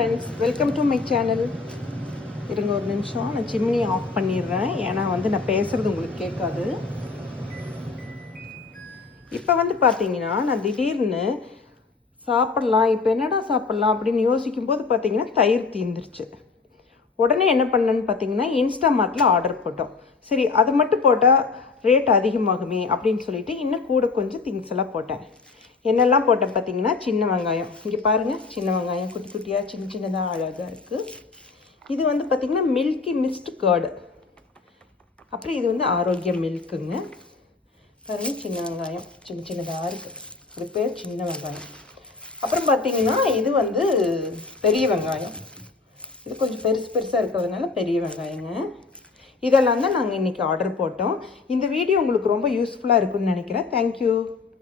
Friends, welcome to my channel. இருங்க ஒரு நிமிஷம், நான் சிம்னி ஆஃப் பண்ணிடுறேன். ஏன்னா நான் பேசுகிறது உங்களுக்கு கேட்காது. இப்போ பார்த்தீங்கன்னா நான் திடீர்னு சாப்பிட்லாம், இப்போ என்னடா சாப்பிட்லாம் அப்படின்னு யோசிக்கும்போது பார்த்தீங்கன்னா தயிர் தீர்ந்துருச்சு. உடனே என்ன பண்ணேன்னு பார்த்தீங்கன்னா இன்ஸ்டாமார்ட்டில் ஆர்டர் போட்டோம். சரி, அது மட்டும் போட்டால் ரேட் அதிகமாகுமே அப்படின்னு சொல்லிட்டு இன்னும் கூட கொஞ்சம் திங்ஸ் எல்லாம் போட்டேன். என்னெல்லாம் போட்டேன் பார்த்தீங்கன்னா, சின்ன வெங்காயம். இங்கே பாருங்கள், சின்ன வெங்காயம் குட்டி குட்டியாக சின்ன சின்னதாக அழகாக இருக்குது. இது பார்த்திங்கன்னா மில்கி மிஸ்ட் கர்டு. அப்புறம் இது ஆரோக்கிய மில்க்குங்க. பாருங்கள், சின்ன வெங்காயம் சின்ன சின்னதாக இருக்குது. இது பேர் சின்ன வெங்காயம். அப்புறம் பார்த்திங்கன்னா இது பெரிய வெங்காயம். இது கொஞ்சம் பெருசு பெருசாக இருக்கிறதுனால பெரிய வெங்காயங்க. இதெல்லாம் தான் நாங்கள் இன்றைக்கி ஆர்டர் போட்டோம். இந்த வீடியோ உங்களுக்கு ரொம்ப யூஸ்ஃபுல்லாக இருக்குன்னு நினைக்கிறேன். தேங்க்யூ.